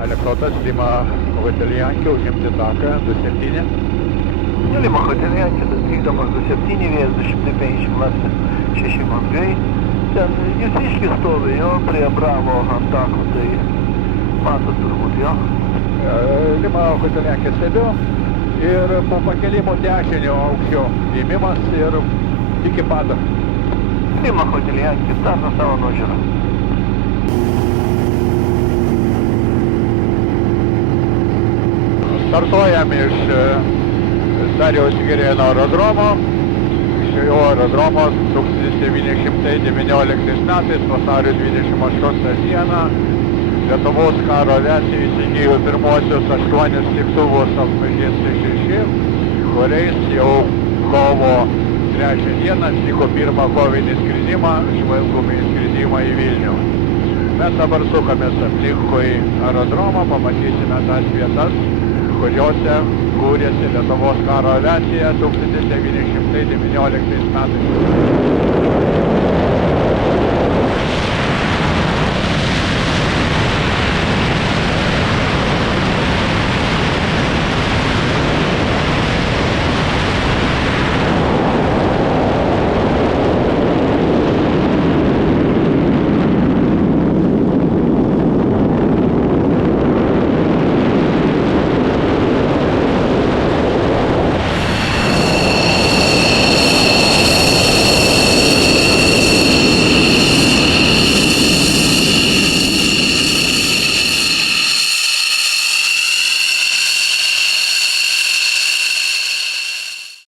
Aleksotas Lima Hotel Yankee, užimti taką 27. Lima Hotel Yankee, vykdomas 27, vėjas 250 laipsnių 6 mazgai. Ten jūsiškis stovi, jo, prie Bravo ant tako, tai matot turbūt, jo. Lima Hotel Yankee sėdiu ir po pakelimo dešinio aukščiau įmimas ir iki pado. Lima Hotel Yankee, startas savo nuožiūrą. Startuojam iš Dariaus Girėno aerodromo. Šio aerodromo 1919 metais vasario 28 dieną Lietuvos karo aviacija įsigijo pirmuosius 8 lėktuvus ALPG-C6, kuriais jau kovo 3 dieną atliko pirmą kovinį skridimą, žvalgomį skridimą į Vilnių. Mes dabar sukamės aplinkui aerodromą, pamatysime tas vietas, kuriuose kūrėsi Lietuvos karo aviacija 1919 metais.